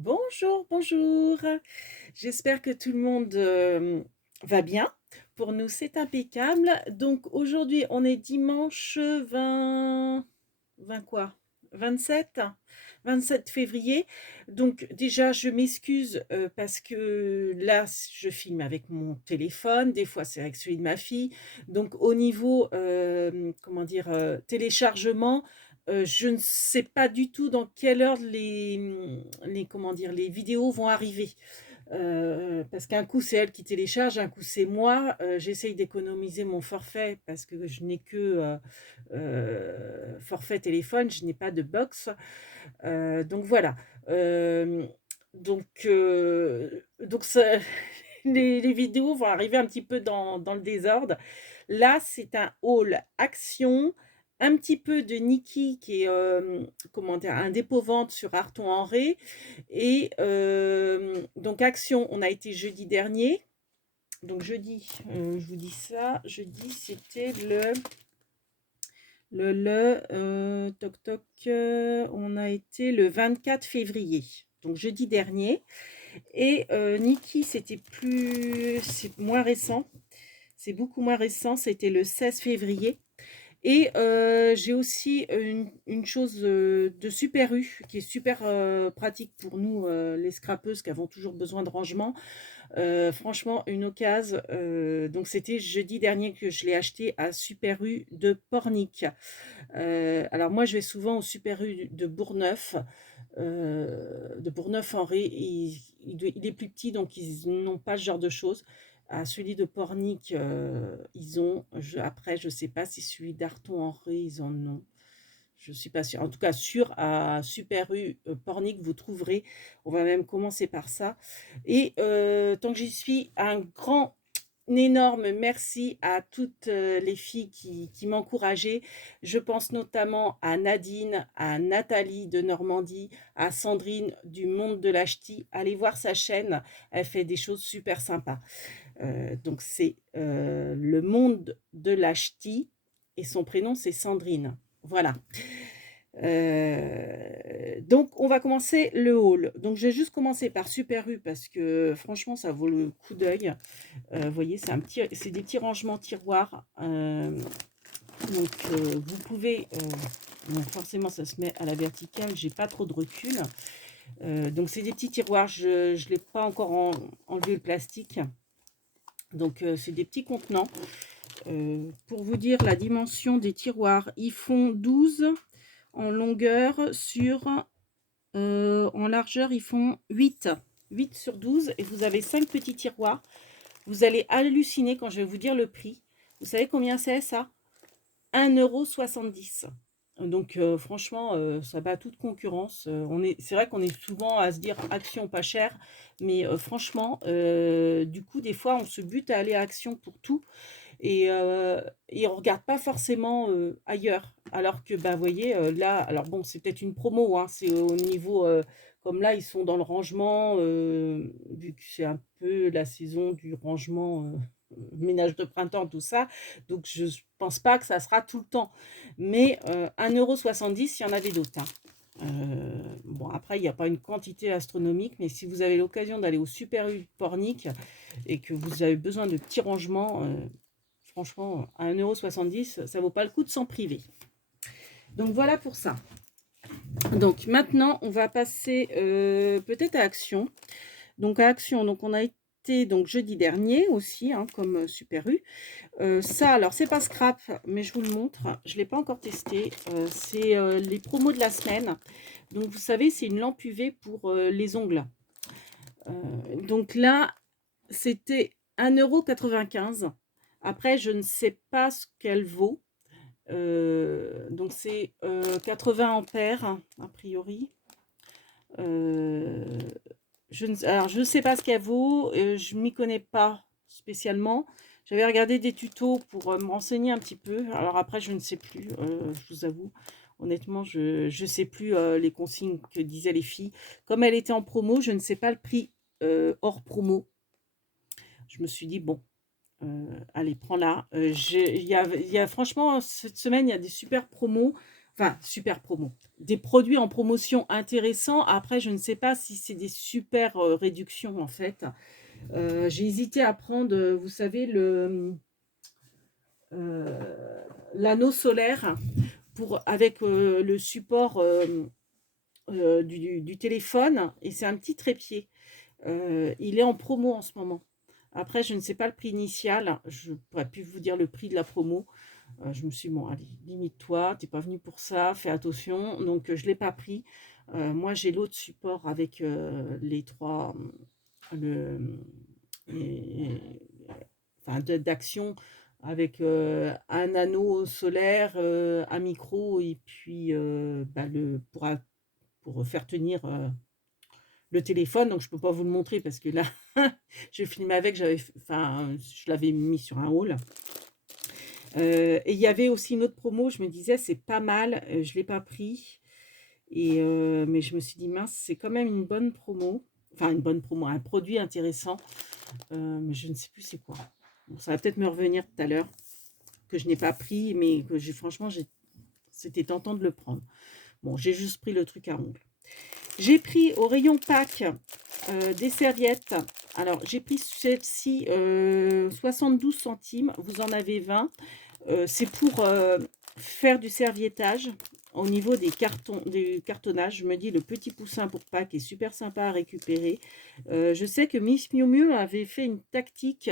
Bonjour, bonjour. J'espère que tout le monde va bien. Pour nous, c'est impeccable. Donc aujourd'hui, on est dimanche 20 quoi? 27? 27 février. Donc déjà, je m'excuse parce que là, je filme avec mon téléphone. Des fois, c'est avec celui de ma fille. Donc au niveau, comment dire, téléchargement, je ne sais pas du tout dans quelle heure comment dire, les vidéos vont arriver. Parce qu'un coup, c'est elle qui télécharge, un coup, c'est moi. J'essaye d'économiser mon forfait parce que je n'ai que forfait téléphone, je n'ai pas de box. Donc voilà. Euh, donc les vidéos vont arriver un petit peu dans le désordre. Là, c'est un haul action, un petit peu de Nikki qui est comment dire, un dépôt-vente sur Arton en Ré. Et donc action, on a été jeudi dernier. Donc jeudi, je vous dis ça, jeudi c'était toc toc, on a été le 24 février, donc jeudi dernier. Et Nikki, c'est moins récent, c'est beaucoup moins récent, c'était le 16 février. Et j'ai aussi une chose de Super U qui est super pratique pour nous, les scrapeuses qui avons toujours besoin de rangement. Franchement, une occasion. Donc c'était jeudi dernier que je l'ai acheté à Super U de Pornic. Alors moi, je vais souvent au Super U de Bourgneuf-en-Ré. Il est plus petit, donc ils n'ont pas ce genre de choses. À celui de Pornic, ils ont. Après, je ne sais pas si celui d'Arton-en-Ré, ils en ont. Je ne suis pas sûre. En tout cas, sûr, à Super U Pornic, vous trouverez. On va même commencer par ça. Et tant que j'y suis, un énorme merci à toutes les filles qui m'encourageaient. Je pense notamment à Nadine, à Nathalie de Normandie, à Sandrine du Monde de la Ch'ti. Allez voir sa chaîne, elle fait des choses super sympas. Donc c'est le Monde de la Ch'ti et son prénom c'est Sandrine. Voilà. Donc on va commencer le haul. Donc je vais juste commencer par Super U parce que franchement ça vaut le coup d'œil. Vous voyez, c'est des petits rangements tiroirs. Donc vous pouvez, bon, forcément ça se met à la verticale, j'ai pas trop de recul. Donc c'est des petits tiroirs, je ne l'ai pas encore enlevé le plastique. Donc c'est des petits contenants. Pour vous dire la dimension des tiroirs, ils font 12 en longueur en largeur, ils font 8. 8 sur 12 et vous avez 5 petits tiroirs. Vous allez halluciner quand je vais vous dire le prix. Vous savez combien c'est ça? 1,70 €. Donc franchement, ça bat toute concurrence. C'est vrai qu'on est souvent à se dire Action pas cher, mais franchement, du coup, des fois, on se bute à aller à Action pour tout et on regarde pas forcément ailleurs. Alors que, bah, vous voyez, là, alors bon, c'est peut-être une promo, hein, c'est au niveau, comme là, ils sont dans le rangement, vu que c'est un peu la saison du rangement, ménage de printemps, tout ça. Donc, je pense pas que ça sera tout le temps. Mais 1,70 €, il y en avait d'autres, hein. Bon, après, il n'y a pas une quantité astronomique, mais si vous avez l'occasion d'aller au Super U Pornic et que vous avez besoin de petits rangements, franchement, à 1,70 €, ça vaut pas le coup de s'en priver. Donc voilà pour ça. Donc maintenant, on va passer peut-être à Action. Donc à Action, donc on a été donc jeudi dernier aussi, hein, comme Super U. Ça, alors c'est pas scrap, mais je vous le montre. Je l'ai pas encore testé. C'est les promos de la semaine. Donc vous savez, c'est une lampe UV pour les ongles. Donc là, c'était 1,95 €. Après, je ne sais pas ce qu'elle vaut. Donc c'est 80 ampères a priori. Euh, alors je ne sais pas ce qu'elle vaut, je m'y connais pas spécialement. J'avais regardé des tutos pour me renseigner un petit peu. Alors après je ne sais plus, je vous avoue. Honnêtement, je ne sais plus les consignes que disaient les filles. Comme elle était en promo, je ne sais pas le prix hors promo. Je me suis dit, bon, allez, prends-la. Il y a franchement, cette semaine, il y a des super promos. Enfin, super promo. Des produits en promotion intéressants. Après, je ne sais pas si c'est des super réductions, en fait. J'ai hésité à prendre, vous savez, l'anneau solaire avec le support du téléphone. Et c'est un petit trépied. Il est en promo en ce moment. Après, je ne sais pas le prix initial. Je ne pourrais plus vous dire le prix de la promo. Je me suis dit, bon, allez, limite-toi, tu n'es pas venu pour ça, fais attention. Donc, je ne l'ai pas pris. Moi, j'ai l'autre support avec les trois, le, les- enfin, d'action, avec un anneau solaire, un micro, et puis bah, pour faire tenir le téléphone. Donc, je ne peux pas vous le montrer parce que là, je filme avec, enfin, je l'avais mis sur un haul. Et il y avait aussi une autre promo, je me disais: «C'est pas mal», je ne l'ai pas pris mais je me suis dit: «Mince, c'est quand même une bonne promo». Enfin une bonne promo, un produit intéressant, mais je ne sais plus c'est quoi. Bon, ça va peut-être me revenir tout à l'heure, que je n'ai pas pris, mais que franchement, c'était tentant de le prendre. Bon, j'ai juste pris le truc à ongles. J'ai pris au rayon Pâques, des serviettes. Alors j'ai pris celle-ci, 72 centimes, vous en avez 20. C'est pour faire du serviettage au niveau des cartons, du cartonnage. Je me dis, le petit poussin pour Pâques est super sympa à récupérer. Je sais que Miss Miu Miu avait fait une tactique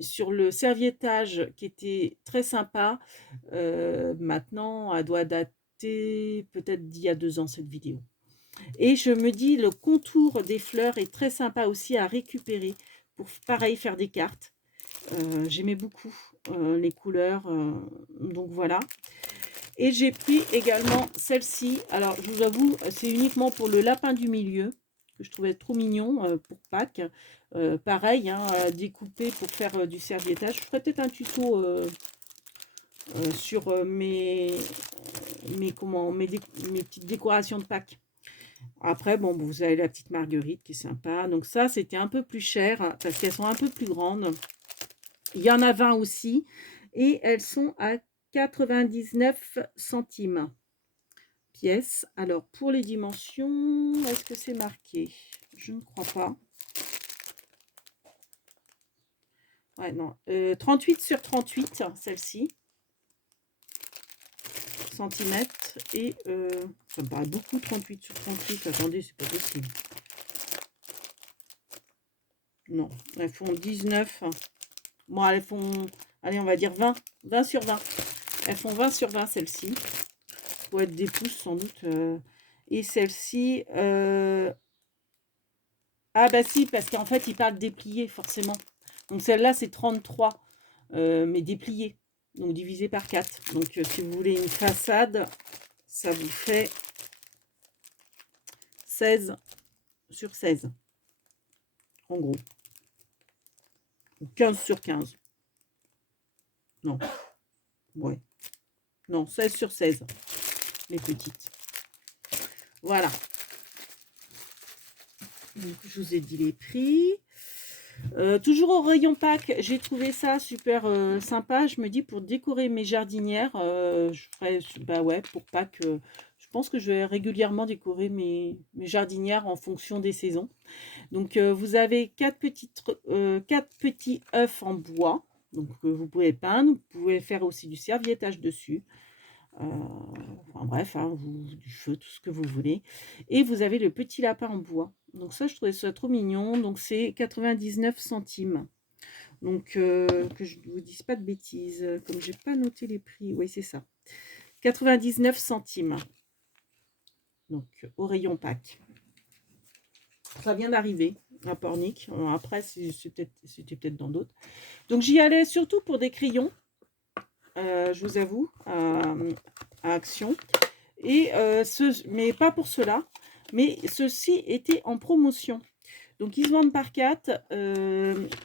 sur le serviettage qui était très sympa. Maintenant, elle doit dater peut-être d'il y a 2 ans, cette vidéo. Et je me dis, le contour des fleurs est très sympa aussi à récupérer pour, pareil, faire des cartes. J'aimais beaucoup les couleurs, donc voilà. Et j'ai pris également celle-ci. Alors, je vous avoue, c'est uniquement pour le lapin du milieu, que je trouvais trop mignon pour Pâques. Pareil, hein, à découper pour faire du serviettage. Je ferai peut-être un tuto sur mes petites décorations de Pâques. Après, bon, vous avez la petite marguerite qui est sympa. Donc ça, c'était un peu plus cher hein, parce qu'elles sont un peu plus grandes. Il y en a 20 aussi. Et elles sont à 99 centimes pièce. Alors, pour les dimensions, est-ce que c'est marqué? Je ne crois pas. Ouais, non. 38 sur 38, celle-ci. Centimètres. Et ça me paraît beaucoup, 38 sur 38. Attendez, c'est pas possible. Non, elles font 19. Bon, elles font, allez, on va dire 20. 20 sur 20. Elles font 20 sur 20, celle-ci. Faut être des pouces, sans doute. Et celle-ci... Ah bah si, parce qu'en fait, il parle déplié, forcément. Donc celle-là, c'est 33, mais déplié. Donc divisé par 4. Donc si vous voulez une façade, ça vous fait 16 sur 16. En gros. Ou 15 sur 15. Non. Ouais. Non, 16 sur 16. Les petites. Voilà. Donc, je vous ai dit les prix. Toujours au rayon Pâques, j'ai trouvé ça super sympa. Je me dis pour décorer mes jardinières, je ferai, bah ouais, pour Pâques, je pense que je vais régulièrement décorer mes jardinières en fonction des saisons. Donc vous avez 4 petits œufs en bois, donc vous pouvez peindre, vous pouvez faire aussi du serviettage dessus. Enfin bref, hein, du feu, tout ce que vous voulez. Et vous avez le petit lapin en bois. Donc ça, je trouvais ça trop mignon. Donc c'est 99 centimes. Donc que je ne vous dise pas de bêtises. Comme j'ai pas noté les prix. Oui, c'est ça. 99 centimes. Donc au rayon Pâques. Ça vient d'arriver à Pornic. Après, c'était peut-être dans d'autres. Donc j'y allais surtout pour des crayons. Je vous avoue, à Action. Et mais pas pour cela, mais ceux-ci étaient en promotion. Donc ils se vendent par 4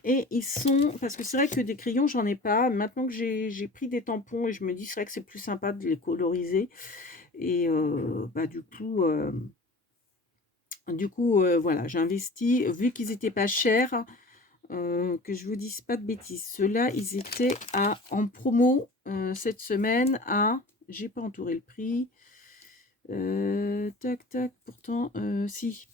et ils sont, parce que c'est vrai que des crayons j'en ai pas. Maintenant que j'ai pris des tampons et je me dis c'est vrai que c'est plus sympa de les coloriser. Et bah, du coup voilà, j'ai investi, vu qu'ils étaient pas chers, que je vous dise pas de bêtises. Ceux-là, ils étaient en promo cette semaine à J'ai pas entouré le prix. Tac, tac, pourtant, si.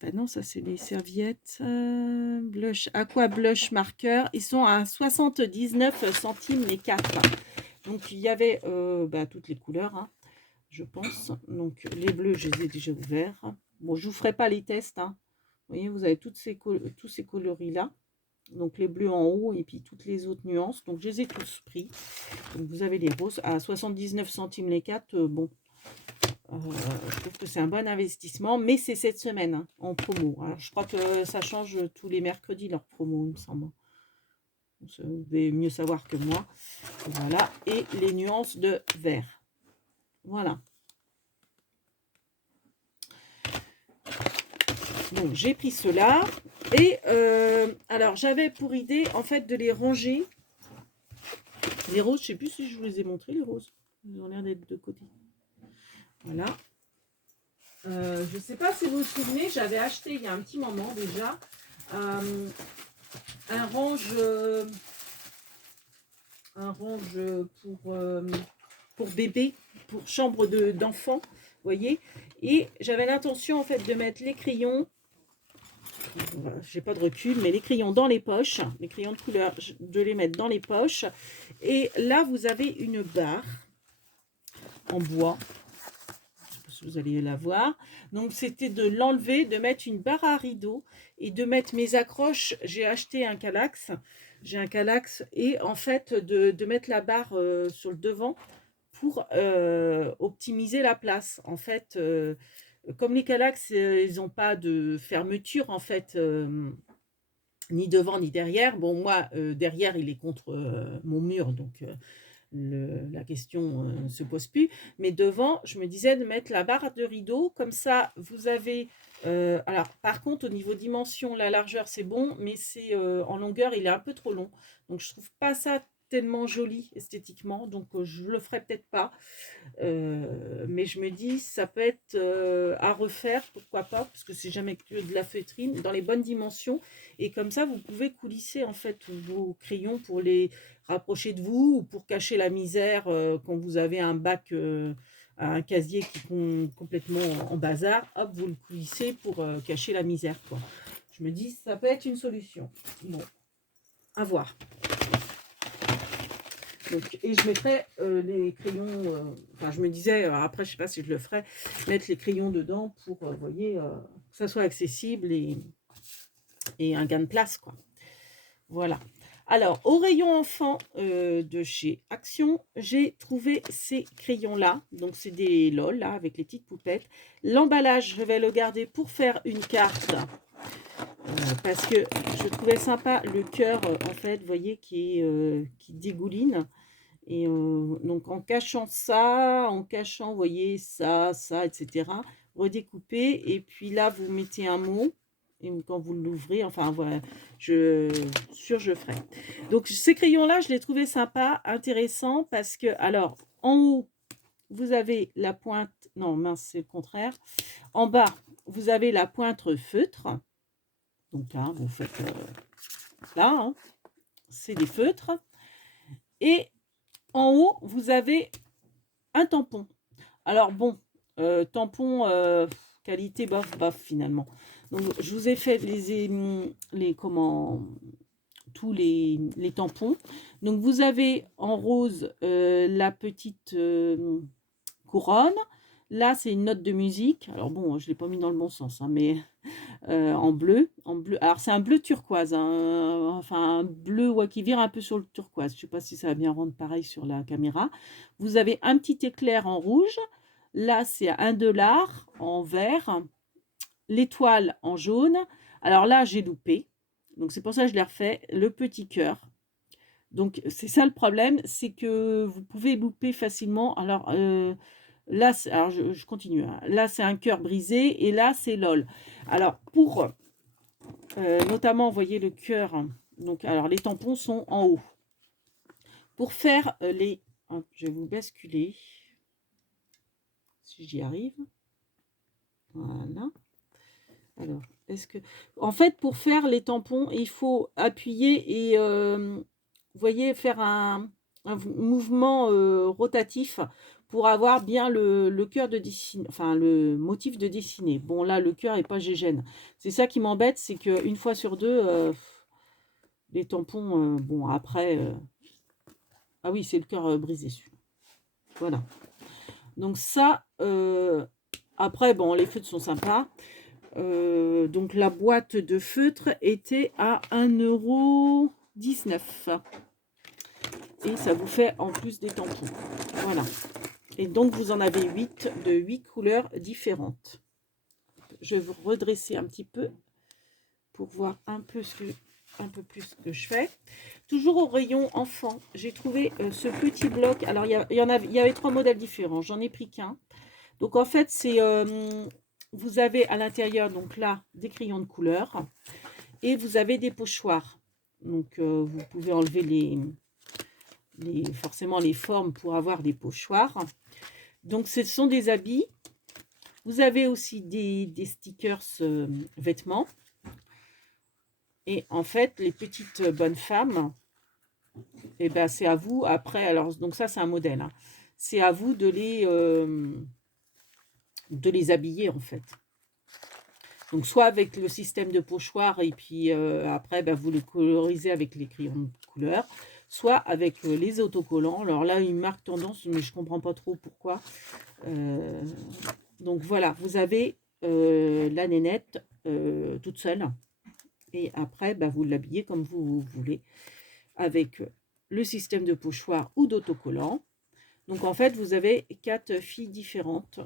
Bah non, ça c'est les serviettes. Blush, Aqua Blush Marker. Ils sont à 79 centimes les 4. Donc il y avait bah, toutes les couleurs, hein, je pense. Donc les bleus, je les ai déjà ouverts. Bon, je vous ferai pas les tests, hein. Vous voyez, vous avez tous ces coloris-là. Donc les bleus en haut et puis toutes les autres nuances. Donc je les ai tous pris. Donc vous avez les roses à 79 centimes les 4. Bon, je trouve que c'est un bon investissement, mais c'est cette semaine, hein, en promo. Alors, je crois que ça change tous les mercredis leur promo, il me semble. Vous devez mieux savoir que moi. Voilà, et les nuances de vert. Voilà. Donc j'ai pris cela. Et alors j'avais pour idée en fait de les ranger. Les roses, je ne sais plus si je vous les ai montrées, les roses. Ils ont l'air d'être de côté. Voilà. Je ne sais pas si vous vous souvenez, j'avais acheté il y a un petit moment déjà un range pour bébé, pour chambre d'enfant, vous voyez. Et j'avais l'intention en fait de mettre les crayons, j'ai pas de recul, mais les crayons dans les poches, les crayons de couleur, de les mettre dans les poches. Et là, vous avez une barre en bois. Vous allez la voir. Donc c'était de l'enlever, de mettre une barre à rideau et de mettre mes accroches. J'ai acheté un Kallax, j'ai un Kallax, et en fait de mettre la barre sur le devant pour optimiser la place. En fait, comme les Kallax, ils n'ont pas de fermeture en fait, ni devant ni derrière. Bon, moi derrière il est contre mon mur, donc la question ne se pose plus. Mais devant, je me disais de mettre la barre de rideau. Comme ça, vous avez... alors, par contre, au niveau dimension, la largeur, c'est bon. Mais c'est en longueur, il est un peu trop long. Donc, je trouve pas ça tellement joli esthétiquement. Donc, je le ferai peut-être pas. Mais je me dis, ça peut être à refaire, pourquoi pas, parce que c'est jamais que de la feutrine, dans les bonnes dimensions. Et comme ça, vous pouvez coulisser en fait vos crayons pour les rapprocher de vous ou pour cacher la misère quand vous avez un bac, un casier qui est complètement en bazar. Hop, vous le coulissez pour cacher la misère, quoi. Je me dis, ça peut être une solution. Bon, à voir. Donc, et je mettrai les crayons, enfin je me disais, après je sais pas si je le ferai, mettre les crayons dedans pour, vous voyez, que ça soit accessible et un gain de place, quoi. Voilà. Alors, au rayon enfant de chez Action, j'ai trouvé ces crayons-là. Donc, c'est des LOL, là, avec les petites poupettes. L'emballage, je vais le garder pour faire une carte. Parce que je trouvais sympa le cœur, en fait, vous voyez, qui dégouline. Et donc en cachant ça, en cachant, vous voyez, ça, etc., redécouper. Et puis là, vous mettez un mot. Et quand vous l'ouvrez, enfin voilà, je ferai. Donc ces crayons-là, je les trouvais sympas, intéressants, parce que, alors, en haut, vous avez la pointe, non mince, c'est le contraire. En bas, vous avez la pointe feutre. Donc là, vous faites là, hein, c'est des feutres. Et en haut, vous avez un tampon. Alors bon, tampon qualité bof bof finalement. Donc je vous ai fait tous les tampons. Donc vous avez en rose la petite couronne. Là c'est une note de musique. Alors bon, je l'ai pas mis dans le bon sens, hein, mais en bleu. Alors c'est un bleu turquoise, hein, enfin un bleu qui vire un peu sur le turquoise. Je sais pas si ça va bien rendre pareil sur la caméra. Vous avez un petit éclair en rouge. Là c'est $1 en vert. L'étoile en jaune. Alors là j'ai loupé. Donc c'est pour ça que je l'ai refait. Le petit cœur. Donc c'est ça le problème, c'est que vous pouvez louper facilement. Alors là, alors je continue, hein. Là c'est un cœur brisé et là c'est LOL. Alors pour notamment, vous voyez le cœur. Donc alors les tampons sont en haut. Pour faire les... Hop, je vais vous basculer. Si j'y arrive. Voilà. Alors, est-ce que... En fait, pour faire les tampons, il faut appuyer et, vous voyez, faire un mouvement rotatif pour avoir bien le cœur de dessiner, enfin le motif de dessiner. Bon là, le cœur n'est pas gégène. C'est ça qui m'embête, c'est qu'une fois sur deux, les tampons, bon après, ah oui, c'est le cœur brisé celui-là. Voilà. Donc ça, après, bon, les feutres sont sympas. Donc la boîte de feutres était à 1,19 €. Et ça vous fait en plus des tampons. Voilà. Et donc vous en avez 8 de 8 couleurs différentes. Je vais vous redresser un petit peu pour voir un peu plus ce que je fais. Toujours au rayon enfant, j'ai trouvé ce petit bloc. Alors il y avait 3 modèles différents. J'en ai pris qu'un. Donc en fait, c'est vous avez à l'intérieur donc là des crayons de couleur et vous avez des pochoirs. Donc vous pouvez enlever forcément les formes pour avoir des pochoirs. Donc ce sont des habits. Vous avez aussi des stickers vêtements. Et en fait, les petites bonnes femmes, eh ben, c'est à vous après. Alors, donc ça, c'est un modèle, hein. C'est à vous de les habiller en fait. Donc soit avec le système de pochoir et puis après, ben, vous les colorisez avec les crayons de couleur, soit avec les autocollants. Alors là, une marque tendance, mais je ne comprends pas trop pourquoi. Donc voilà, vous avez la nénette toute seule. Et après, bah, vous l'habillez comme vous voulez, avec le système de pochoir ou d'autocollant. Donc en fait, vous avez 4 filles différentes.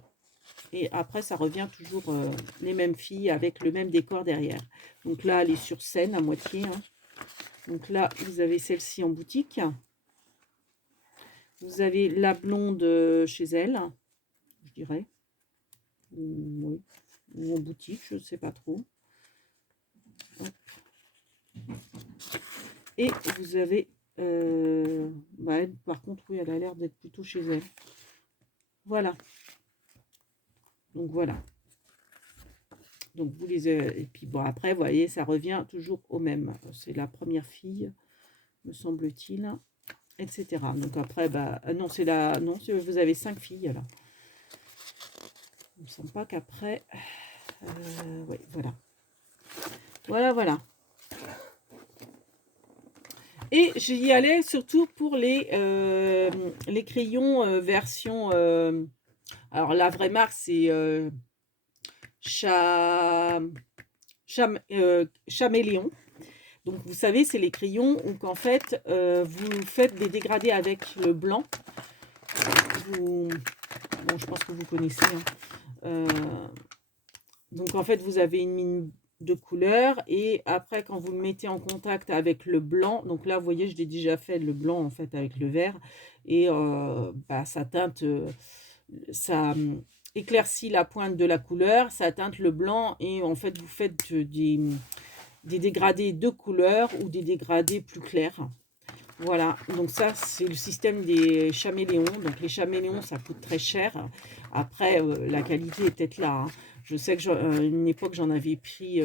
Et après, ça revient toujours les mêmes filles avec le même décor derrière. Donc là, elle est sur scène à moitié, hein. Donc là, vous avez celle-ci en boutique. Vous avez la blonde chez elle, je dirais. Ou en boutique, je ne sais pas trop. Hop. Et vous avez... bah elle, par contre, oui, elle a l'air d'être plutôt chez elle. Voilà. Donc voilà. Donc vous les... et puis bon, après, vous voyez, ça revient toujours au même. C'est la première fille, me semble-t-il, etc. Donc après, bah non, c'est la... Non, vous avez 5 filles, là. Il me semble pas qu'après... oui, voilà. Voilà. Et j'y allais surtout pour les crayons version... alors la vraie marque, c'est Chaméléon. Donc vous savez, c'est les crayons où qu'en fait, vous faites des dégradés avec le blanc. Bon, je pense que vous connaissez, hein. Donc en fait, vous avez une mine de couleur et après quand vous le mettez en contact avec le blanc, donc là vous voyez je l'ai déjà fait le blanc en fait avec le vert et bah, ça teinte, ça éclaircit la pointe de la couleur, ça teinte le blanc et en fait vous faites des dégradés de couleur ou des dégradés plus clairs. Voilà, donc ça c'est le système des chaméléons. Donc les chaméléons ça coûte très cher. Après la qualité est peut-être là, hein. Je sais que une époque j'en avais pris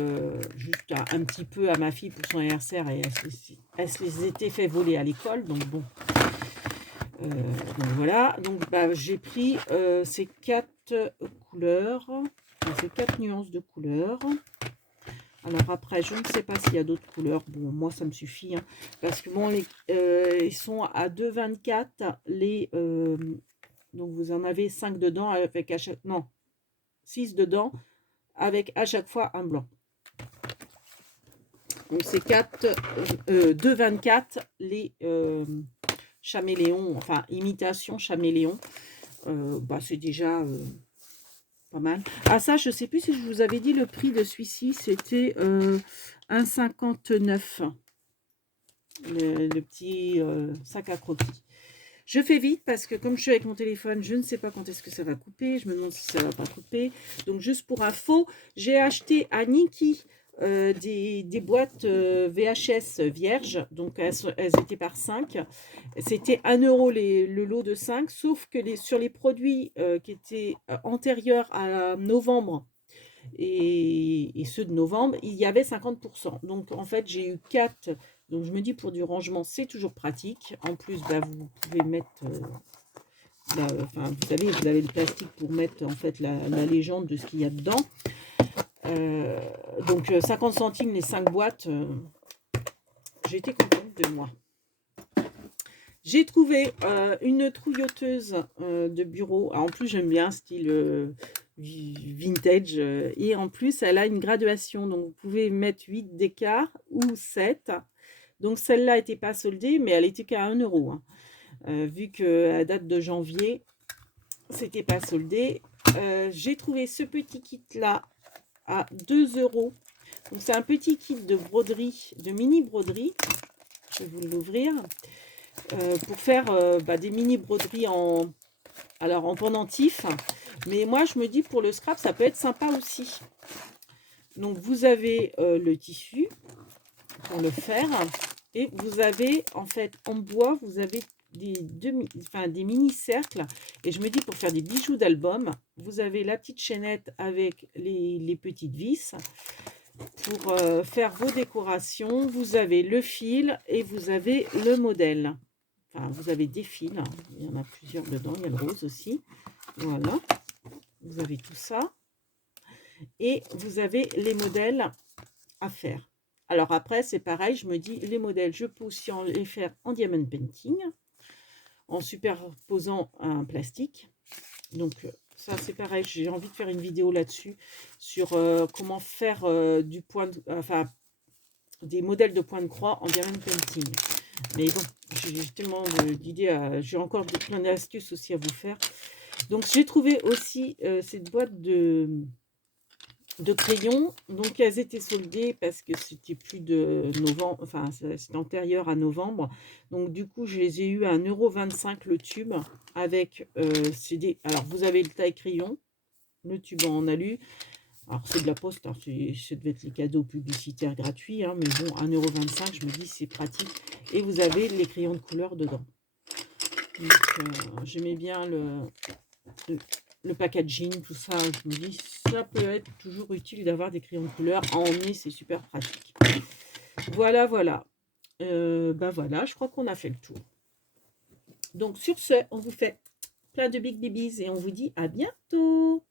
juste un petit peu à ma fille pour son anniversaire et elle se les était fait voler à l'école. Donc bon, donc voilà. Donc bah, j'ai pris ces 4 couleurs, ces 4 nuances de couleurs. Alors après, je ne sais pas s'il y a d'autres couleurs. Bon, moi, ça me suffit, hein, parce que bon, ils sont à 2,24 les... donc, vous en avez 5 dedans avec à chaque... Non, 6 dedans avec à chaque fois un blanc. Donc, c'est 2,24 les chaméléons, enfin, imitation chaméléon. Bah, c'est déjà... pas mal. Ah ça, je sais plus si je vous avais dit le prix de celui-ci, c'était 1,59 €. Le petit sac à croquis. Je fais vite parce que comme je suis avec mon téléphone, je ne sais pas quand est-ce que ça va couper. Je me demande si ça va pas couper. Donc juste pour info, j'ai acheté à Niki des boîtes VHS vierges. Donc elles étaient par 5. C'était 1 € le lot de 5. Sauf que sur les produits qui étaient antérieurs à novembre et ceux de novembre, il y avait 50%. Donc en fait, j'ai eu 4 Donc je me dis pour du rangement, c'est toujours pratique. En plus, bah, vous pouvez mettre, enfin, vous savez, vous avez le plastique pour mettre en fait la légende de ce qu'il y a dedans. Euh, donc 50 centimes les 5 boîtes, j'ai été contente de moi. J'ai trouvé une trouilloteuse de bureau. Alors, en plus, j'aime bien style vintage. Et en plus, elle a une graduation. Donc, vous pouvez mettre 8 d'écart ou 7. Donc, celle-là n'était pas soldée, mais elle était qu'à 1 euro. Hein. Vu qu'elle date de janvier, c'était pas soldé. J'ai trouvé ce petit kit-là à 2 euros. Donc, c'est un petit kit de broderie, de mini broderie. Je vais vous l'ouvrir. Pour faire des mini broderies en pendentif. Mais moi, je me dis pour le scrap, ça peut être sympa aussi. Donc, vous avez le tissu pour le faire. Et vous avez, en fait, en bois, vous avez des mini-cercles. Et je me dis, pour faire des bijoux d'album, vous avez la petite chaînette avec les petites vis. Pour faire vos décorations, vous avez le fil et vous avez le modèle. Enfin, vous avez des fils, hein. Il y en a plusieurs dedans, il y a le rose aussi. Voilà, vous avez tout ça. Et vous avez les modèles à faire. Alors après, c'est pareil, je me dis, les modèles, je peux aussi les faire en diamond painting, en superposant un plastique. Donc ça, c'est pareil, j'ai envie de faire une vidéo là-dessus, sur comment faire des modèles de point de croix en diamond painting. Mais bon, j'ai tellement d'idées, j'ai encore plein d'astuces aussi à vous faire. Donc j'ai trouvé aussi cette boîte de crayons. Donc elles étaient soldées parce que c'était plus de novembre, enfin c'est antérieur à novembre. Donc du coup je les ai eu à 1,25 € le tube avec alors vous avez le taille crayon, le tube en alu. Alors c'est de la poste, hein, ça devait être les cadeaux publicitaires gratuits, hein, mais bon, 1,25 €, je me dis c'est pratique. Et vous avez les crayons de couleur dedans. Donc j'aimais bien le packaging, tout ça. Je me dis ça peut être toujours utile d'avoir des crayons de couleur à emmener, c'est super pratique. Voilà, voilà. Voilà, je crois qu'on a fait le tour. Donc sur ce, on vous fait plein de big babies et on vous dit à bientôt.